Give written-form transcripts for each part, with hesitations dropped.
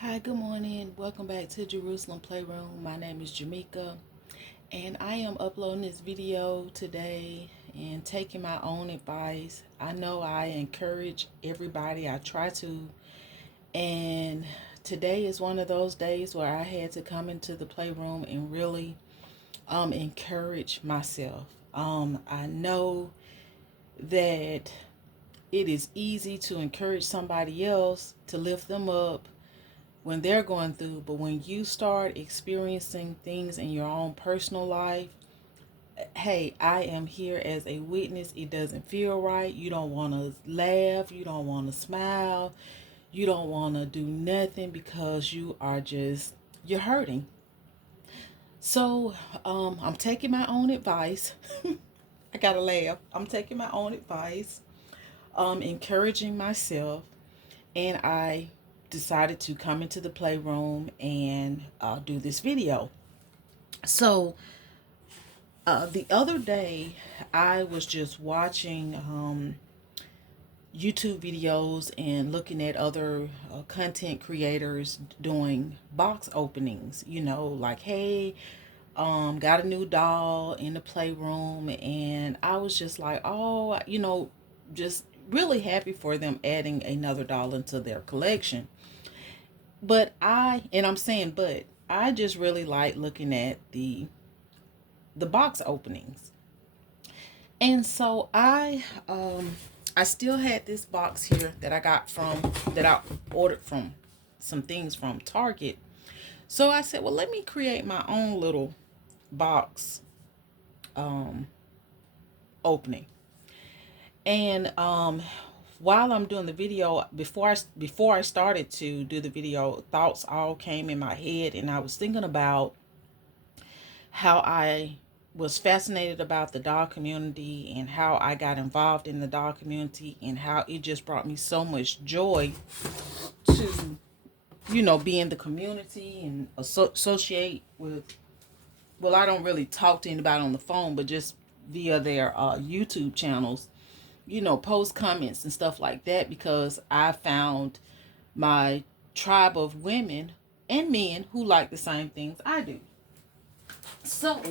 Hi, good morning. Welcome back to Jerusalem Playroom. My name is Jamaica, and I am uploading this video today and taking my own advice. I know I encourage everybody, I try to, and today is one of those days where I had to come into the playroom and really encourage myself. I know that it is easy to encourage somebody else to lift them up when they're going through, but when you start experiencing things in your own personal life, hey, I am here as a witness. It doesn't feel right. You don't want to laugh, you don't want to smile, you don't want to do nothing because you're hurting. So I'm taking my own advice. I gotta laugh. I'm taking my own advice, encouraging myself, and I decided to come into the playroom and do this video. So the other day, I was just watching YouTube videos and looking at other content creators doing box openings. Like, hey, got a new doll in the playroom, and I was just like, oh, just really happy for them adding another doll into their collection. But I just really like looking at the box openings. And so I still had this box here that I ordered from some things from Target. So I said, well, let me create my own little box um opening. And while I'm doing the video, before I started to do the video, thoughts all came in my head, and I was thinking about how I was fascinated about the dog community and how I got involved in the dog community and how it just brought me so much joy to, be in the community and associate with, well, I don't really talk to anybody on the phone, but just via their YouTube channels, post comments and stuff like that, because I found my tribe of women and men who like the same things I do. So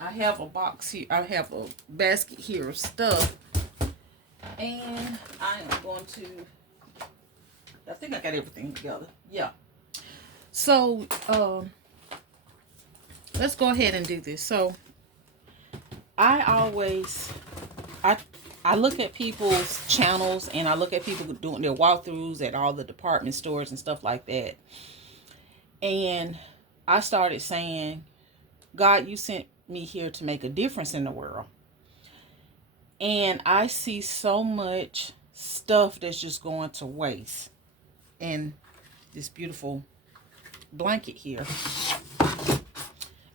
I have a box here. I have a basket here of stuff, and I am going to. I think I got everything together. Yeah. So let's go ahead and do this. So I always I I look at people's channels, and I look at people doing their walkthroughs at all the department stores and stuff like that. And I started saying, God, you sent me here to make a difference in the world. And I see so much stuff that's just going to waste. And this beautiful blanket here,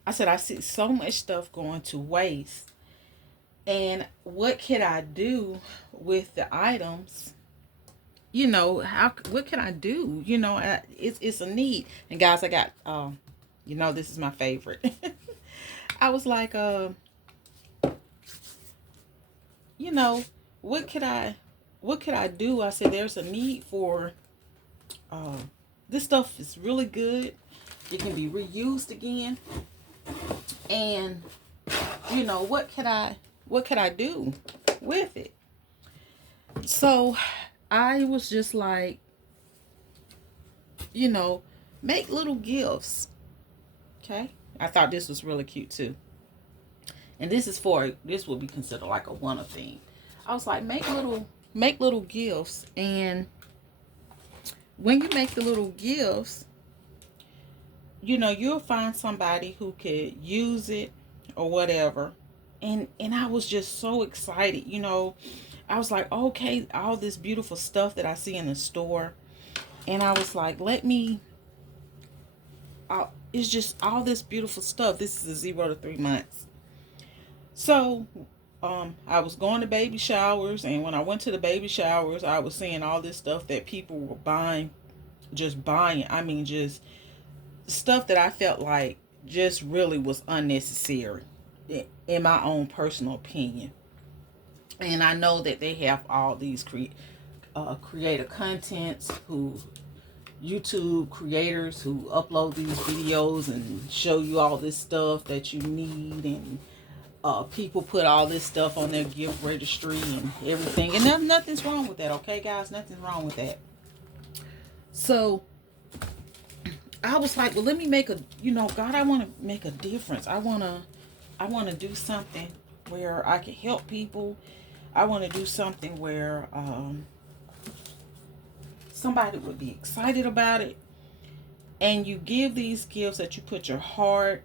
I said, I see so much stuff going to waste. And what can I do with the items? What can I do? It's a need. And guys, I got, this is my favorite. I was like, you know, what could I, what could I do? I said, there's a need for Uh, this stuff is really good. It can be reused again. And what could I do with it? So I was just like, you know, make little gifts. Okay. I thought this was really cute too. And this would be considered like a one of thing. I was like, make little gifts, and when you make the little gifts, you'll find somebody who could use it or whatever. And I was just so excited. I was like, okay, all this beautiful stuff that I see in the store, and I was like, it's just all this beautiful stuff. This is a 0 to 3 months. So I was going to baby showers, and when I went to the baby showers, I was seeing all this stuff that people were buying, just buying. I mean, just stuff that I felt like just really was unnecessary, in my own personal opinion. And I know that they have all these creator contents who YouTube creators who upload these videos and show you all this stuff that you need, and people put all this stuff on their gift registry and everything, and nothing's wrong with that, okay guys? Nothing wrong with that. So I was like, well, let me make a, God, I want to make a difference. I want to do something where I can help people. I want to do something where somebody would be excited about it. And you give these gifts that you put your heart,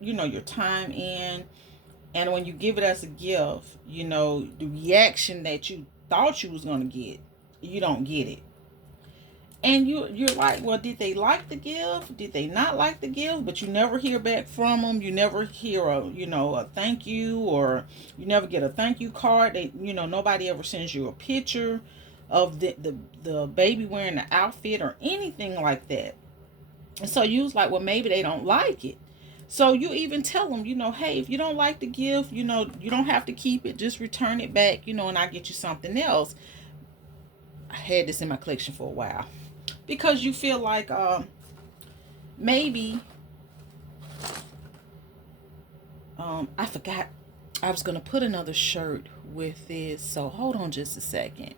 your time in. And when you give it as a gift, the reaction that you thought you was going to get, you don't get it. And you're like, well, did they like the gift? Did they not like the gift? But you never hear back from them. You never hear a thank you, or you never get a thank you card. Nobody ever sends you a picture of the baby wearing the outfit or anything like that. And so you was like, well, maybe they don't like it. So you even tell them, hey, if you don't like the gift, you don't have to keep it. Just return it back, and I get you something else. I had this in my collection for a while. Because you feel like maybe I forgot I was going to put another shirt with this. So hold on just a second.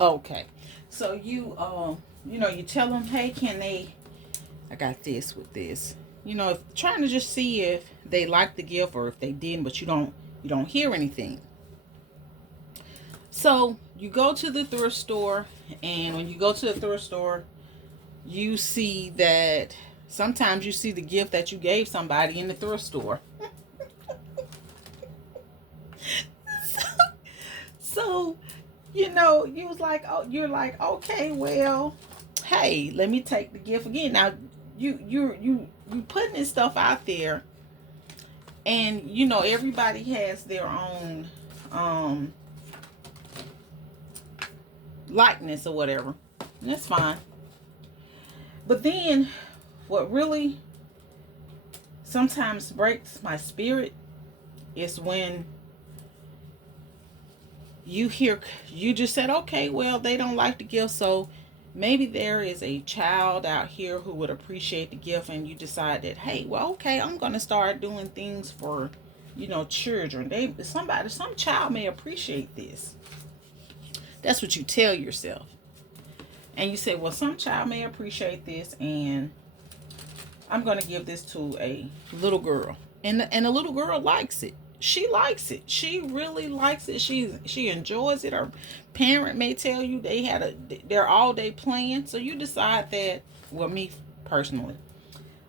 Okay. So you you tell them, hey, I got this with this. Trying to just see if they like the gift or if they didn't, but you don't hear anything. So you go to the thrift store, and when you go to the thrift store, you see that sometimes you see the gift that you gave somebody in the thrift store. so you was like, oh, you're like, okay, well, hey, let me take the gift again. Now you putting this stuff out there, and everybody has their own likeness or whatever, and that's fine. But then what really sometimes breaks my spirit is when you just said, okay, well, they don't like the gift, so maybe there is a child out here who would appreciate the gift, and you decide that, hey, well, okay, I'm going to start doing things for children. Some child may appreciate this. That's what you tell yourself. And you say, well, some child may appreciate this, and I'm going to give this to a little girl. And the little girl likes it. She likes it. She really likes it. She enjoys it. Her parent may tell you they had their all day playing. So you decide that, well, me personally,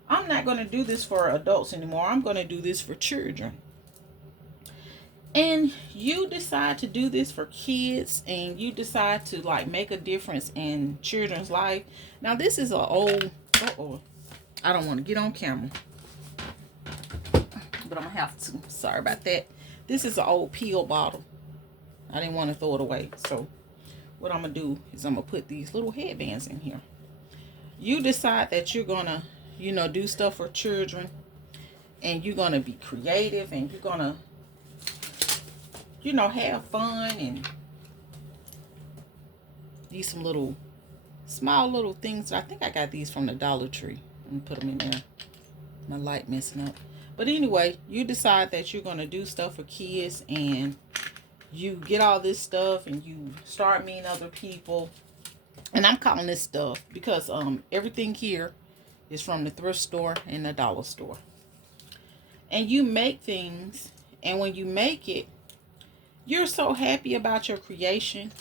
I'm not going to do this for adults anymore. I'm going to do this for children. And you decide to do this for kids, and you decide to like make a difference in children's life. Now this is an old, I don't want to get on camera, but I'm gonna have to. Sorry about that. This is an old pill bottle. I didn't want to throw it away. So what I'm gonna do is I'm gonna put these little headbands in here. You decide that you're gonna, do stuff for children, and you're gonna be creative, and you're gonna have fun, and these some small little things. I think I got these from the Dollar Tree. Let me put them in there. My light messing up. But anyway, you decide that you're going to do stuff for kids, and you get all this stuff, and you start meeting other people. And I'm calling this stuff because everything here is from the thrift store and the dollar store. And you make things, and when you make it, you're so happy about your creation.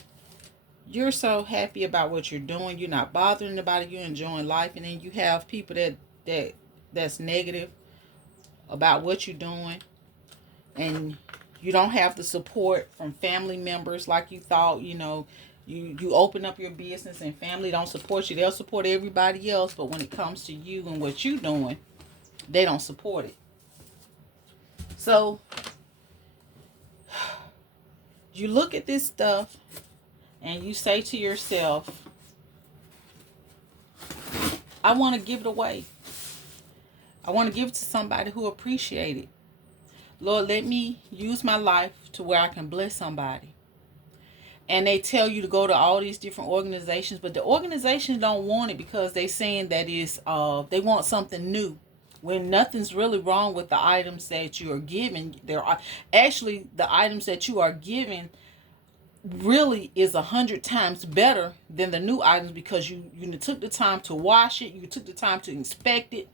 You're so happy about what you're doing. You're not bothering about it. You're enjoying life. And then you have people that's negative about what you're doing. And you don't have the support from family members like you thought. You open up your business and family don't support you. They'll support everybody else. But when it comes to you and what you're doing, they don't support it. So you look at this stuff and you say to yourself, I want to give it away. I want to give it to somebody who appreciates it. Lord, let me use my life to where I can bless somebody. and they tell you to go to all these different organizations, but the organizations don't want it because they saying that is they want something new, when nothing's really wrong with the items that you are given. There are actually, the items that you are given really is 100 times better than the new items, because you took the time to wash it, you took the time to inspect it,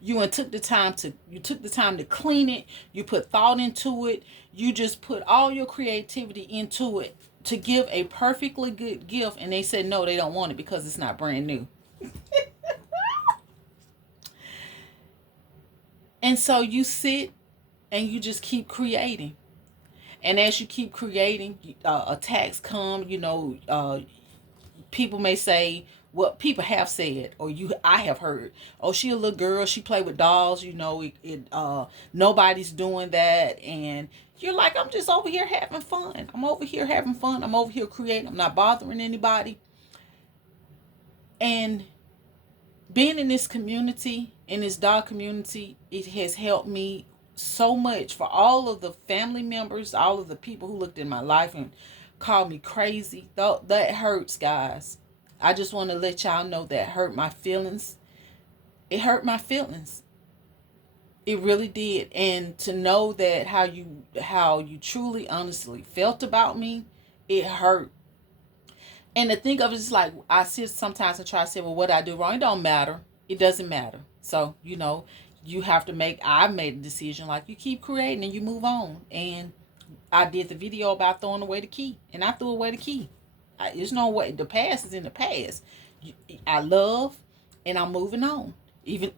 you took the time to clean it, you put thought into it, you just put all your creativity into it to give a perfectly good gift, and they said no, they don't want it because it's not brand new. And so you sit and you just keep creating, and as you keep creating, attacks come. People may say what people have said, or I have heard, oh, she a little girl, she play with dolls, nobody's doing that. And you're like, I'm just over here having fun, I'm over here creating, I'm not bothering anybody. And being in this community, in this doll community, it has helped me so much. For all of the family members, all of the people who looked in my life and called me crazy, that hurts, guys. I just want to let y'all know that hurt my feelings. It hurt my feelings. It really did. And to know that how you truly, honestly felt about me, it hurt. And to think of it is like, I sit sometimes and try to say, well, what I do wrong, it don't matter. It doesn't matter. So, you have to I made a decision, like, you keep creating and you move on. And I did the video about throwing away the key, and I threw away the key. There's no way. The past is in the past. I love, and I'm moving on.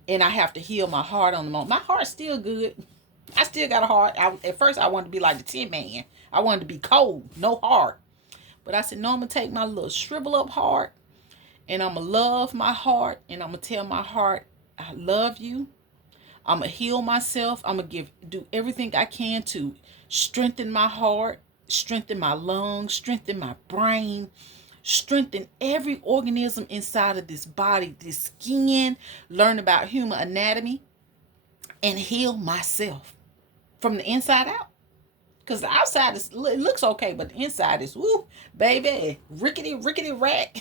And I have to heal my heart on the moment. My heart's still good. I still got a heart. At first, I wanted to be like the Tin Man. I wanted to be cold, no heart. But I said, no, I'm going to take my little shrivel up heart, and I'm going to love my heart, and I'm going to tell my heart, I love you. I'm going to heal myself. I'm going to do everything I can to strengthen my heart, strengthen my lungs, strengthen my brain, strengthen every organism inside of this body, this skin, learn about human anatomy, and heal myself from the inside out. Because the outside it looks okay, but the inside is, woo, baby, rickety rack.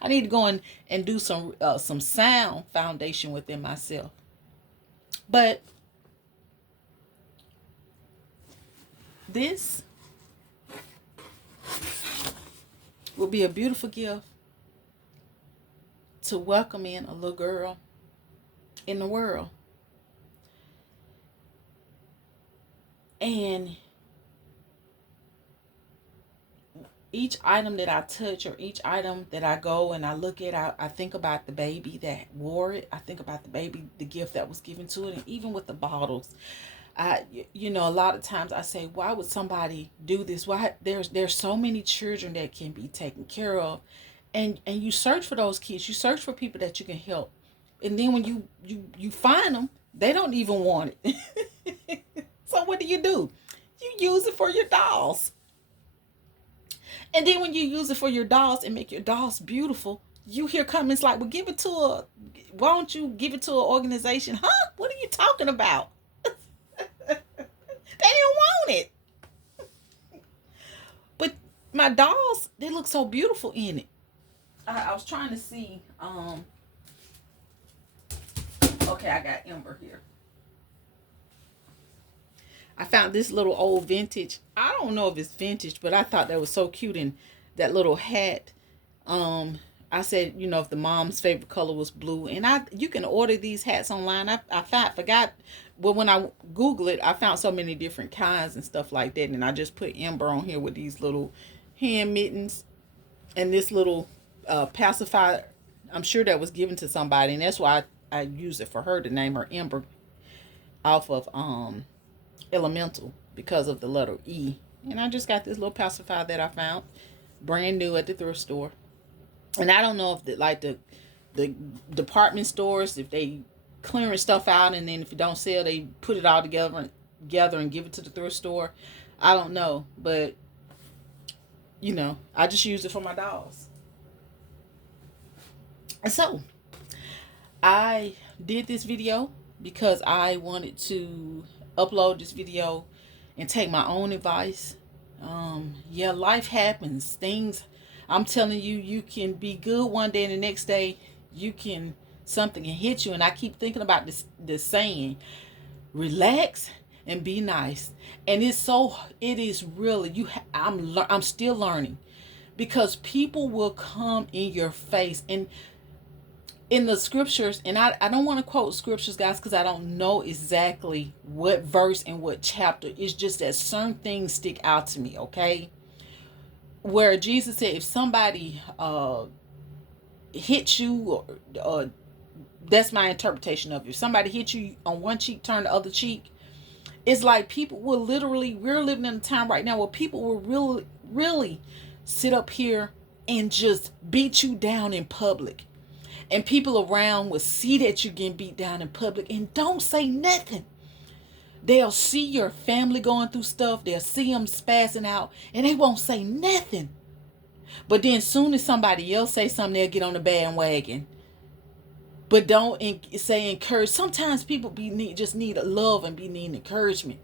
I need to go in and do some sound foundation within myself. But this will be a beautiful gift to welcome in a little girl in the world. And each item that I touch, or each item that I go and I look at, I think about the baby that wore it. I think about the baby, the gift that was given to it. And even with the bottles, a lot of times I say, why would somebody do this? Why there's so many children that can be taken care of, and you search for those kids, you search for people that you can help, and then when you find them, they don't even want it. So what do? You use it for your dolls. And then when you use it for your dolls and make your dolls beautiful, you hear comments like, well, why don't you give it to an organization? Huh? What are you talking about? They didn't want it. But my dolls, they look so beautiful in it. I was trying to see. Okay, I got Ember here. I found this little old vintage. I don't know if it's vintage, but I thought that was so cute. And that little hat. I said, if the mom's favorite color was blue, and you can order these hats online. I forgot, but when I Google it, I found so many different kinds and stuff like that, and I just put Ember on here with these little hand mittens and this little pacifier. I'm sure that was given to somebody, and that's why I used it for her to name her Ember off of Elemental, because of the letter E. And I just got this little pacifier that I found brand new at the thrift store. And I don't know if the department stores, if they clearing stuff out, and then if it don't sell, they put it all together and give it to the thrift store. I don't know, but I just use it for my dolls. And so I did this video because I wanted to upload this video and take my own advice Yeah, life happens. Things, I'm telling you, you can be good one day and the next day you can, something can hit you. And I keep thinking about this saying, relax and be nice. And it is really, I'm still learning, because people will come in your face. And in the scriptures, and I don't want to quote scriptures, guys, because I don't know exactly what verse and what chapter. It's just that certain things stick out to me, okay? Where Jesus said, if somebody hits you, or that's my interpretation of it. If somebody hits you on one cheek, turn the other cheek. It's like people will literally, we're living in a time right now where people will really sit up here and just beat you down in public. And people around will see that you're getting beat down in public and don't say nothing. They'll see your family going through stuff. They'll see them spazzing out and they won't say nothing. But then soon as somebody else say something, they'll get on the bandwagon. But don't say encourage. Sometimes people just need love and be needing encouragement.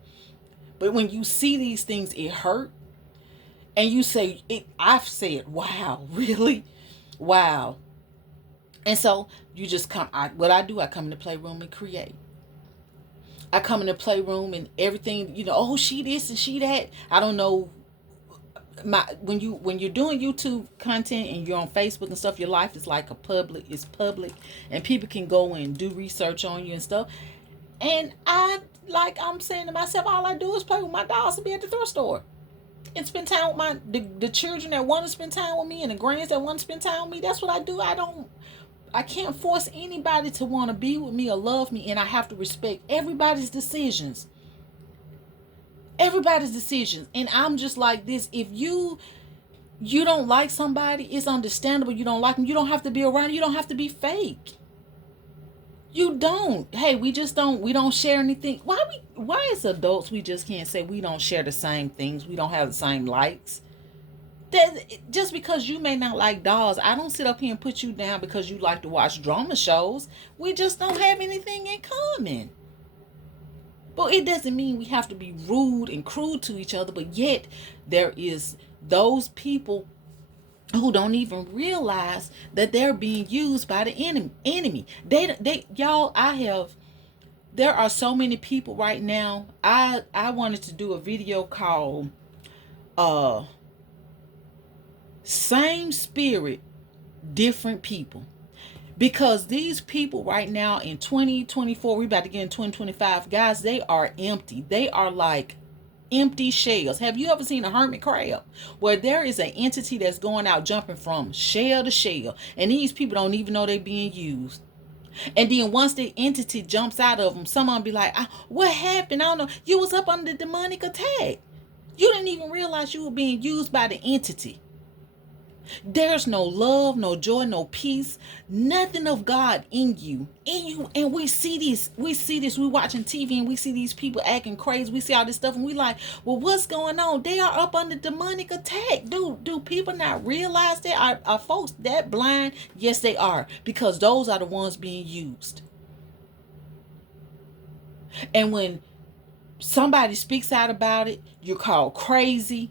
But when you see these things, it hurt. And you say, I've said, wow, really? Wow. And so you just come. What I do, I come in the playroom and create. I come in the playroom and everything, oh, she this and she that. I don't know. When you're doing YouTube content and you're on Facebook and stuff, your life is like it's public, and people can go and do research on you and stuff. And I'm saying to myself, all I do is play with my dolls and be at the thrift store and spend time with the children that want to spend time with me and the grands that want to spend time with me. That's what I do. I can't force anybody to want to be with me or love me, and I have to respect everybody's decisions. Everybody's decisions. And I'm just like this. If you don't like somebody, it's understandable. You don't like them. You don't have to be around. You don't have to be fake. You don't. Hey, we don't share anything. Why as adults we just can't say we don't share the same things? We don't have the same likes. Just because you may not like dolls, I don't sit up here and put you down because you like to watch drama shows. We just don't have anything in common. But it doesn't mean we have to be rude and cruel to each other. But yet there is those people who don't even realize that they're being used by the enemy. There are so many people right now. I wanted to do a video called same spirit, different people. Because these people right now in 2024, we about to get in 2025, guys, they are empty. They are like empty shells. Have you ever seen a hermit crab? Where there is an entity that's going out jumping from shell to shell. And these people don't even know they're being used. And then once the entity jumps out of them, someone be like, what happened? I don't know. You was up under the demonic attack. You didn't even realize you were being used by the entity. There's no love, no joy, no peace, nothing of God in you. And we see this. We watching TV and we see these people acting crazy. We see all this stuff and we like, well, what's going on? They are up under demonic attack. Do people not realize that? Are folks that blind? Yes, they are, because those are the ones being used. And when somebody speaks out about it, you're called crazy.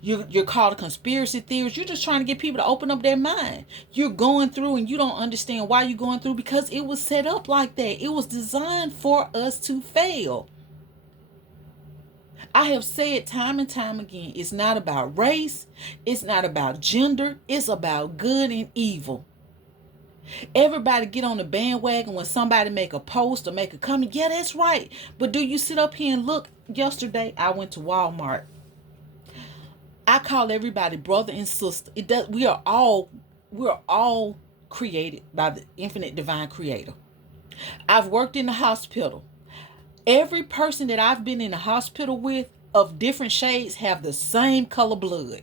You're called a conspiracy theorist. You're just trying to get people to open up their mind. You're going through and you don't understand why you're going through, because it was set up like that. It was designed for us to fail. I have said time and time again, it's not about race. It's not about gender. It's about good and evil. Everybody get on the bandwagon when somebody make a post or make a comment. Yeah, that's right. But do you sit up here and look? Yesterday, I went to Walmart. I call everybody brother and sister. We are all created by the infinite divine creator. I've worked in the hospital. Every person that I've been in the hospital with of different shades have the same color blood.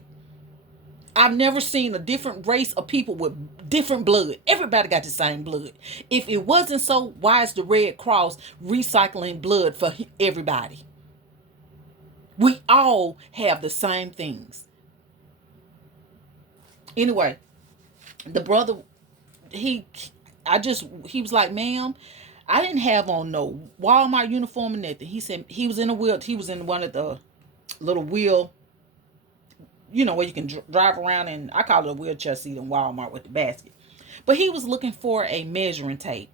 I've never seen a different race of people with different blood. Everybody got the same blood. If it wasn't so, why is the Red Cross recycling blood for everybody? We all have the same things. Anyway, the brother, he was like, ma'am, I didn't have on no Walmart uniform or nothing. He said he was in one of the little wheel where you can drive around, and I call it a wheelchair seat in Walmart with the basket. But he was looking for a measuring tape.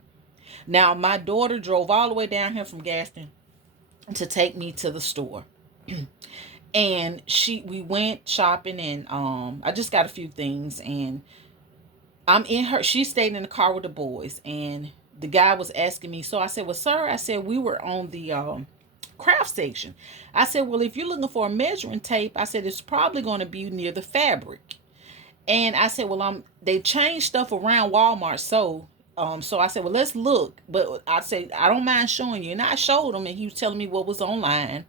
Now, my daughter drove all the way down here from Gaston to take me to the store. And we went shopping, and I just got a few things, and she stayed in the car with the boys, and the guy was asking me. So I said, well, sir, I said, we were on the craft section. I said, well, if you're looking for a measuring tape, I said, it's probably going to be near the fabric. And I said, well, they changed stuff around Walmart. So I said, well, let's look. But I said, I don't mind showing you. And I showed him, and he was telling me what was online.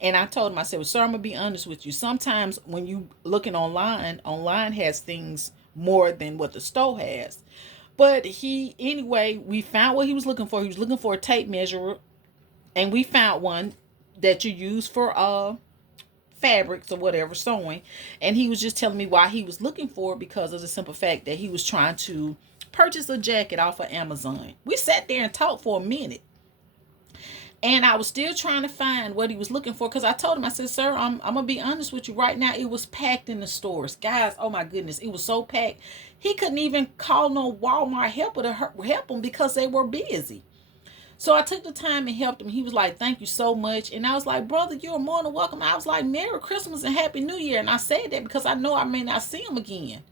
And I told him, I said, well, sir, I'm going to be honest with you. Sometimes when you looking online has things more than what the store has. But anyway, we found what he was looking for. He was looking for a tape measure. And we found one that you use for fabrics or whatever, sewing. And he was just telling me why he was looking for it, because of the simple fact that he was trying to purchase a jacket off of Amazon. We sat there and talked for a minute. And I was still trying to find what he was looking for, because I told him, I said, sir, I'm going to be honest with you right now. It was packed in the stores. Guys, oh my goodness, it was so packed. He couldn't even call no Walmart helper to help him because they were busy. So I took the time and helped him. He was like, thank you so much. And I was like, brother, you're more than welcome. I was like, Merry Christmas and Happy New Year. And I said that because I know I may not see him again.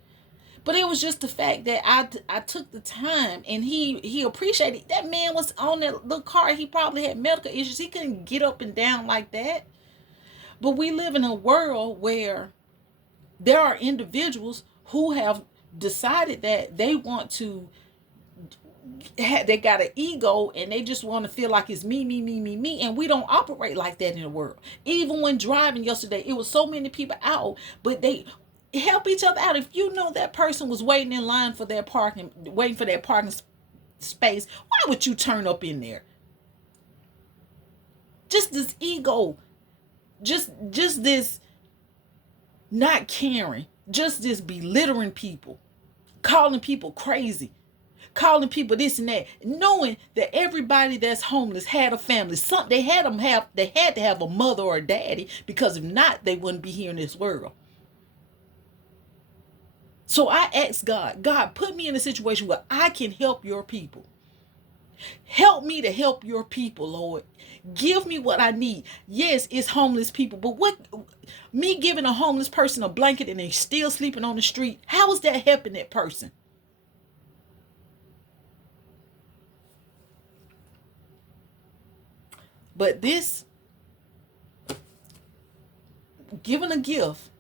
But it was just the fact that I took the time, and he appreciated it. That man was on that little car. He probably had medical issues. He couldn't get up and down like that. But we live in a world where there are individuals who have decided that they want to, they got an ego, and they just want to feel like it's me, me, me, me, me. And we don't operate like that in the world. Even when driving yesterday, it was so many people out, but they help each other out. If you know that person was waiting in line for their waiting for their parking space, why would you turn up in there? Just this ego, just this not caring, just this belittling people, calling people crazy, calling people this and that, knowing that everybody that's homeless had a family. They had to have a mother or a daddy, because if not, they wouldn't be here in this world. So I asked God, put me in a situation where I can help your people. Help me to help your people, Lord. Give me what I need. Yes, it's homeless people, but me giving a homeless person a blanket and they still sleeping on the street, how is that helping that person? But this, giving a gift,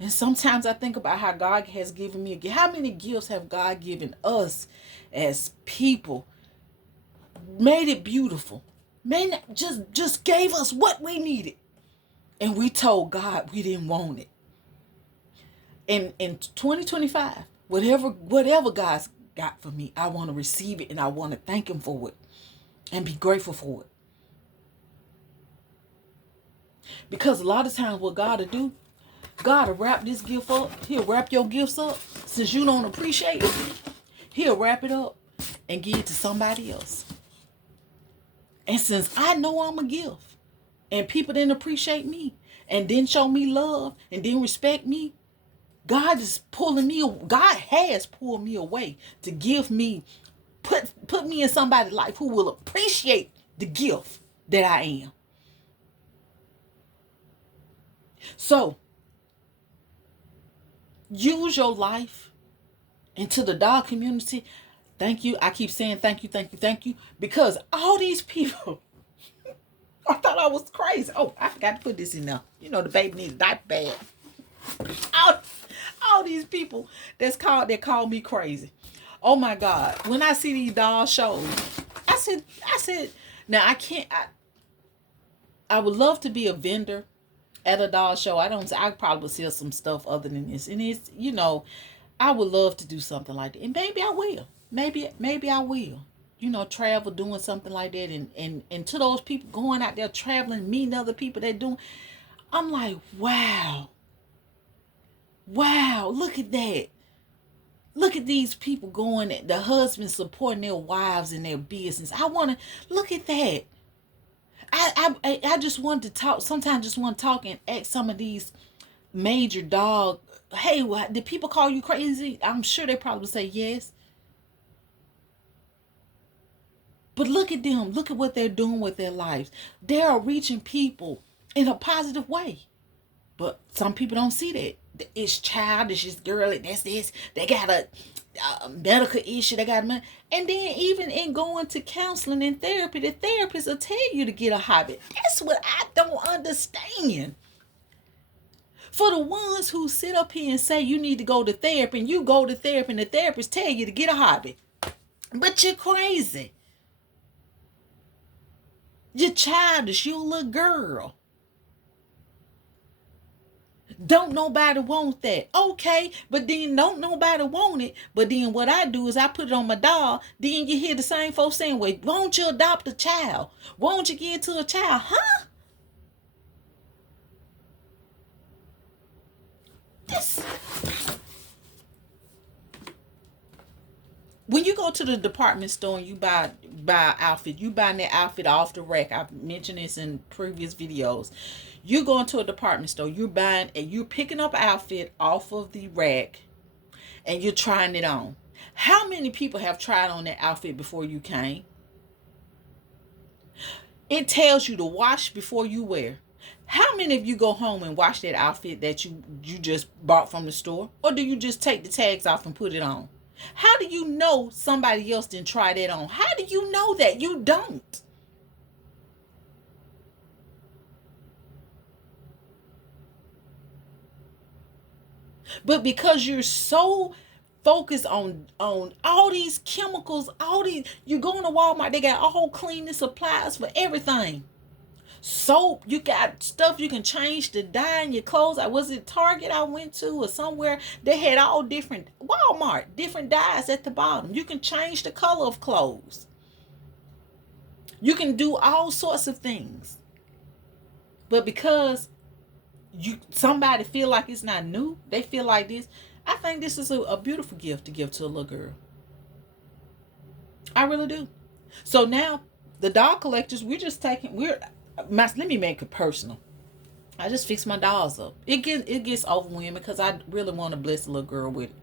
and sometimes I think about how God has given me a gift. How many gifts have God given us as people? Made it beautiful. Just gave us what we needed. And we told God we didn't want it. And in 2025, whatever God's got for me, I want to receive it, and I want to thank him for it and be grateful for it. Because a lot of times what God will do, God will wrap this gift up. He'll wrap your gifts up. Since you don't appreciate it, he'll wrap it up and give it to somebody else. And since I know I'm a gift, and people didn't appreciate me, and didn't show me love, and didn't respect me, God has pulled me away to give me, put me in somebody's life who will appreciate the gift that I am. So, use your life into the dog community. Thank you. I keep saying thank you, thank you, thank you. Because all these people, I thought I was crazy. Oh, I forgot to put this in there. You know, the baby needs a diaper bag. All these people that call me crazy. Oh my God. When I see these dog shows, I said, now I would love to be a vendor at a dog show. I probably sell some stuff other than this. And it's, I would love to do something like that. And maybe I will. Maybe I will. Travel doing something like that. And to those people going out there traveling, meeting other people that doing, I'm like, wow. Wow, look at that. Look at these people going, the husbands supporting their wives in their business. I want to look at that. I just wanted to talk. Sometimes just want to talk and ask some of these major dog. Hey, did people call you crazy? I'm sure they probably say yes. But look at them. Look at what they're doing with their lives. They are reaching people in a positive way. But some people don't see that. It's childish, it's girly, that's this. They got a medical issue, they got money. And then even in going to counseling and therapy, the therapist will tell you to get a hobby. That's what I don't understand. For the ones who sit up here and say you need to go to therapy, and you go to therapy and the therapist tell you to get a hobby. But you're crazy. You're childish, you a little girl. Don't nobody want that. Okay, but then don't nobody want it. But then what I do is I put it on my doll. Then you hear the same folks saying, well, won't you adopt a child? Won't you give it to a child? Huh? This. When you go to the department store and you buy an outfit, you buying that outfit off the rack. I've mentioned this in previous videos. You go into a department store, you're buying and you're picking up an outfit off of the rack and you're trying it on. How many people have tried on that outfit before you came? It tells you to wash before you wear. How many of you go home and wash that outfit that you just bought from the store? Or do you just take the tags off and put it on? How do you know somebody else didn't try that on? How do you know that? You don't. But because you're so focused on all these chemicals, you go into Walmart, they got all cleaning supplies for everything. Soap, you got stuff you can change the dye in your clothes. I was it Target I went to or somewhere, they had all different Walmart, different dyes at the bottom. You can change the color of clothes. You can do all sorts of things. But because somebody feel like it's not new, they feel like this. I think this is a beautiful gift to give to a little girl. I really do. So now the doll collectors, let me make it personal. I just fix my dolls up. It gets overwhelming because I really want to bless a little girl with it.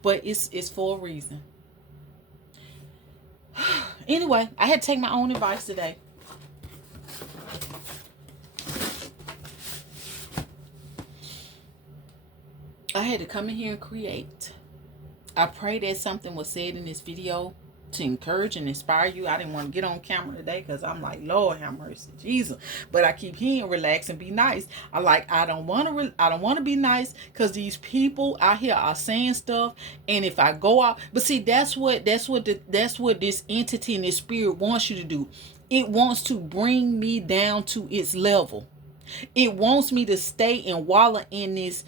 But it's for a reason. Anyway, I had to take my own advice today. I had to come in here and create. I pray that something was said in this video to encourage and inspire you. I didn't want to get on camera today because I'm like, Lord have mercy, Jesus. But I keep hearing relax and be nice. I don't want to be nice because these people out here are saying stuff. And if I go out, but see, that's what this entity and this spirit wants you to do. It wants to bring me down to its level. It wants me to stay and wallow in this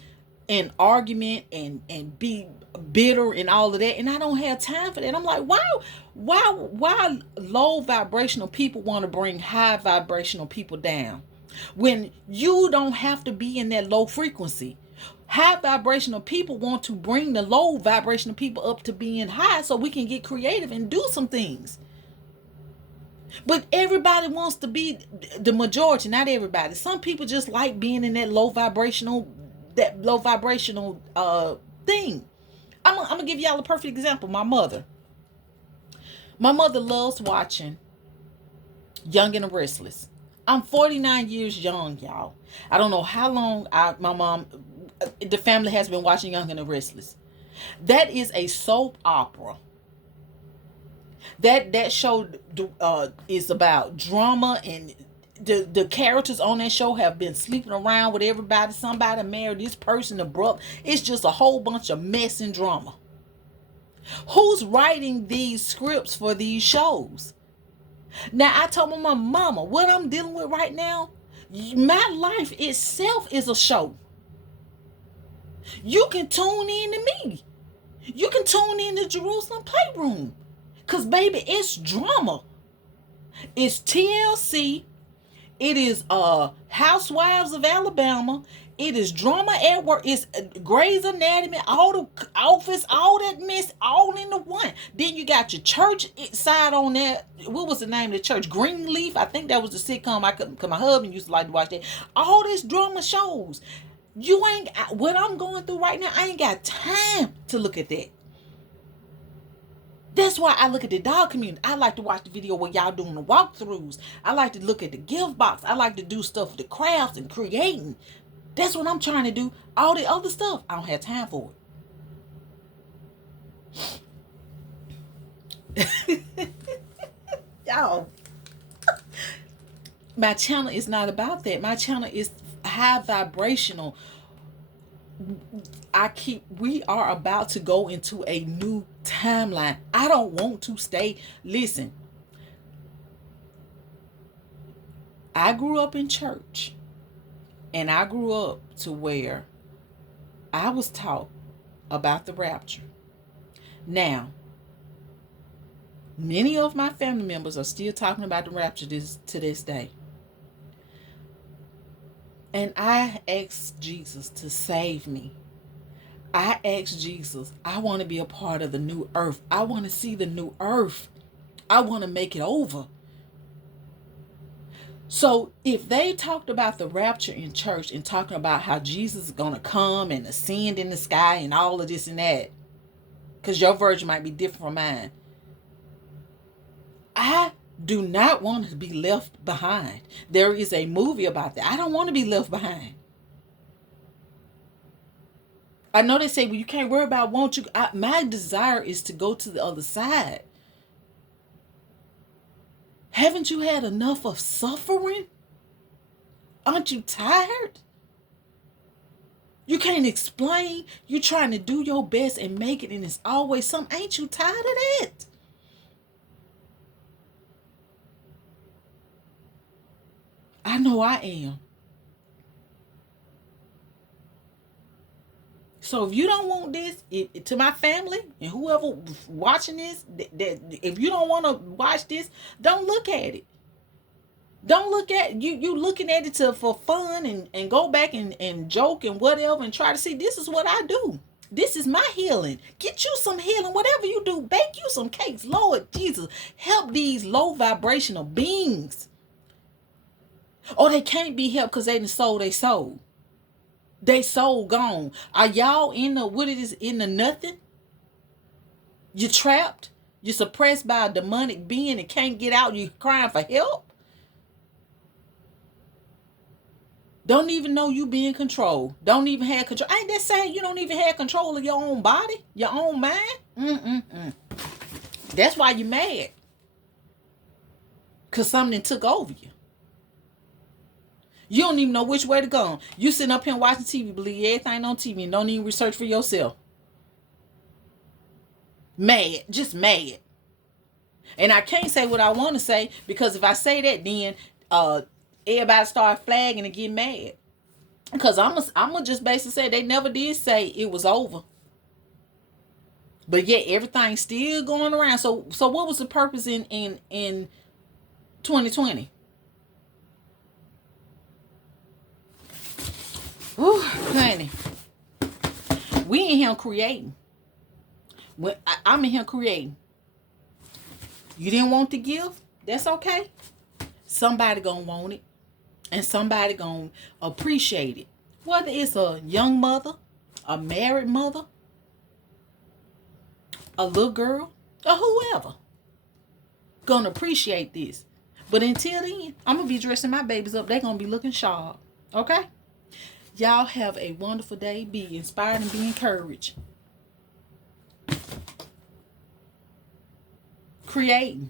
and argument and be bitter and all of that, and I don't have time for that. I'm like, why low vibrational people want to bring high vibrational people down when you don't have to be in that low frequency? High vibrational people want to bring the low vibrational people up to being high so we can get creative and do some things. But everybody wants to be the majority, not everybody. Some people just like being in that low vibrational thing. I'm gonna give y'all a perfect example. My mother loves watching Young and the Restless. I'm 49 years young, y'all. I don't know how long the family has been watching Young and the Restless. That is a soap opera. That show is about drama, and the characters on that show have been sleeping around with everybody. Somebody married this person abrupt. It's just a whole bunch of mess and drama. Who's writing these scripts for these shows? Now, I told my mama, what I'm dealing with right now, my life itself is a show. You can tune in to me. You can tune in to Jerusalem Playroom. Because, baby, it's drama. It's TLC. It is Housewives of Alabama. It is drama at work. It's Grey's Anatomy, all the office, all that mess, all in the one. Then you got your church side on that. What was the name of the church? Greenleaf. I think that was the sitcom. Cause my husband used to like to watch that. All this drama shows. You ain't what I'm going through right now. I ain't got time to look at that. That's why I look at the dog community. I like to watch the video where y'all doing the walkthroughs. I like to look at the gift box. I like to do stuff with the crafts and creating. That's what I'm trying to do. All the other stuff, I don't have time for it. Y'all, my channel is not about that. My channel is high vibrational. We are about to go into a new timeline. I don't want to stay. Listen, I grew up in church, and I grew up to where I was taught about the rapture. Now, many of my family members are still talking about the rapture to this day. And I asked Jesus to save me. I asked Jesus, I want to be a part of the new earth. I want to see the new earth. I want to make it over. So if they talked about the rapture in church and talking about how Jesus is going to come and ascend in the sky and all of this and that, because your version might be different from mine, I do not want to be left behind. There is a movie about that. I don't want to be left behind. I know they say, well, you can't worry about won't you. My desire is to go to the other side. Haven't you had enough of suffering? Aren't you tired? You can't explain. You're trying to do your best and make it, and it's always something. Ain't you tired of that? I know I am. So if you don't want this, to my family and whoever watching this, if you don't want to watch this, don't look at it. Don't look at you looking at it for fun and go back and joke and whatever and try to see this is what I do. This is my healing. Get you some healing. Whatever you do, bake you some cakes. Lord Jesus, help these low vibrational beings. Or they can't be helped because they done sold their soul. They soul gone. Are y'all in the nothing? You're trapped. You're suppressed by a demonic being and can't get out. You're crying for help. Don't even know you being controlled. Don't even have control. Ain't that saying you don't even have control of your own body, your own mind? That's why you're mad. Because something took over you. You don't even know which way to go. You sitting up here watching TV, believe everything on TV, and don't even research for yourself. Mad. Just mad. And I can't say what I want to say, because if I say that, then everybody start flagging and get mad. Because I'm gonna just basically say they never did say it was over. But yet everything's still going around. So what was the purpose in 2020? Whew, honey. We in here creating. I'm in here creating. You didn't want the gift? That's okay. Somebody gonna want it. And somebody gonna appreciate it. Whether it's a young mother, a married mother, a little girl, or whoever. Gonna appreciate this. But until then, I'm gonna be dressing my babies up. They're gonna be looking sharp. Okay? Y'all have a wonderful day. Be inspired and be encouraged. Creating.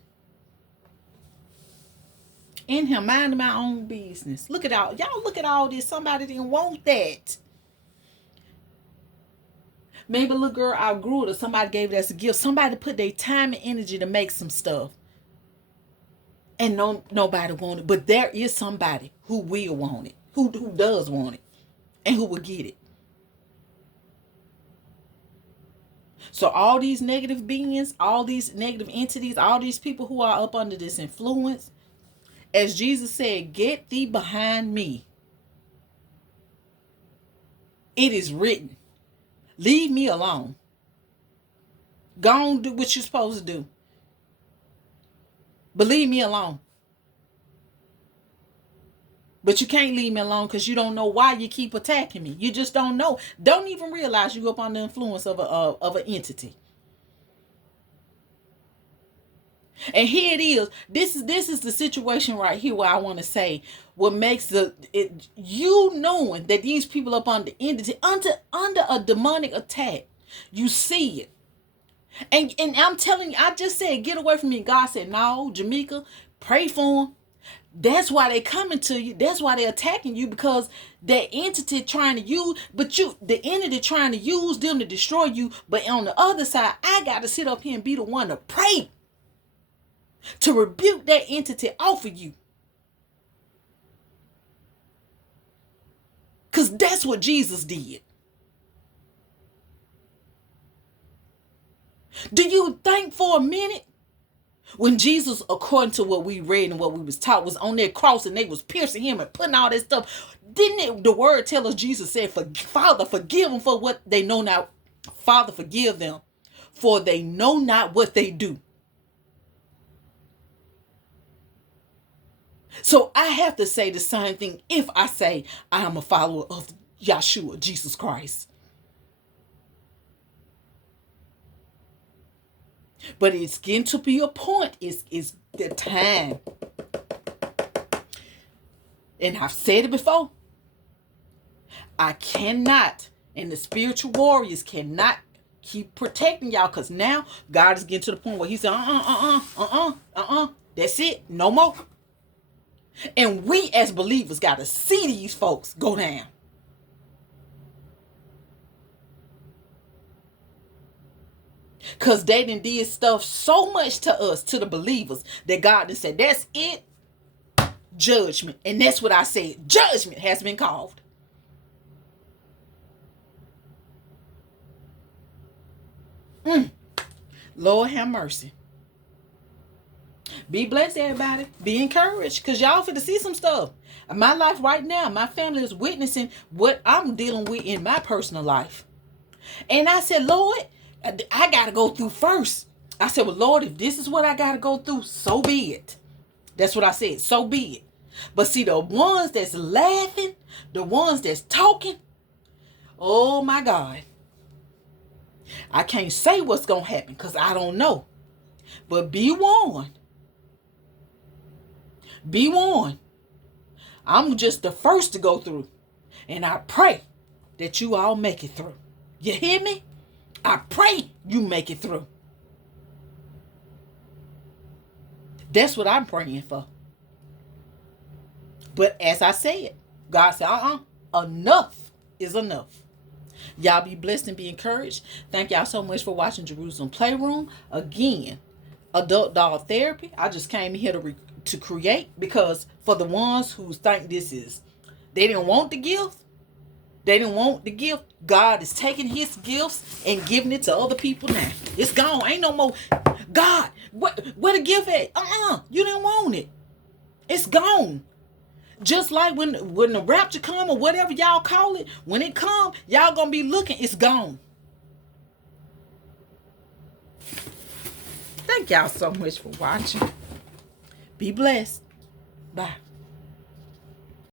In here, minding my own business. Look at all this. Somebody didn't want that. Maybe a little girl outgrew it, or somebody gave it as a gift. Somebody put their time and energy to make some stuff. And nobody wanted it. But there is somebody who will want it. Who does want it. And who will get it. So all these negative beings, all these negative entities, all these people who are up under this influence, as Jesus said, get thee behind me. It is written. Leave me alone. Go on, do what you're supposed to do. But leave me alone. But you can't leave me alone because you don't know why you keep attacking me. You just don't know. Don't even realize you up under the influence of an entity. And here it is. This is the situation right here where I want to say what makes you knowing that these people up under entity under a demonic attack. You see it. And I'm telling you, I just said, get away from me. God said, no, Jamaica, pray for them. That's why they coming to you. That's why they're attacking you, because that entity trying to use, the entity trying to use them to destroy you. But on the other side, I got to sit up here and be the one to pray, to rebuke that entity off of you. Because that's what Jesus did. Do you think for a minute when Jesus, according to what we read and what we was taught, was on that cross and they was piercing him and putting all that stuff, didn't the word tell us Jesus said, Father, forgive them for what they know not. Father, forgive them, for they know not what they do. So I have to say the same thing if I say I am a follower of Yeshua, Jesus Christ. But it's getting to be a point. It's the time. And I've said it before. I cannot, and the spiritual warriors cannot keep protecting y'all, because now God is getting to the point where he said, that's it. No more. And we as believers got to see these folks go down. Because they done did stuff so much to us, to the believers, that God done said, that's it. Judgment. And that's what I said. Judgment has been called. Lord have mercy. Be blessed, everybody. Be encouraged, because y'all finna see some stuff. My life right now, my family is witnessing what I'm dealing with in my personal life. And I said, Lord, I got to go through first. I said, well, Lord, if this is what I got to go through, so be it. That's what I said. So be it. But see, the ones that's laughing, the ones that's talking, oh my God. I can't say what's going to happen because I don't know. But be warned. Be warned. I'm just the first to go through. And I pray that you all make it through. You hear me? I pray you make it through. That's what I'm praying for. But as I said, God said, enough is enough. Y'all be blessed and be encouraged. Thank y'all so much for watching Jerusalem Playroom. Again, Adult Doll Therapy. I just came here to create, because for the ones who think they didn't want the gift. They didn't want the gift. God is taking his gifts and giving it to other people now. It's gone. Ain't no more. God, where the gift at? You didn't want it. It's gone. Just like when the rapture come, or whatever y'all call it, when it come, y'all gonna be looking, it's gone. Thank y'all so much for watching. Be blessed. Bye.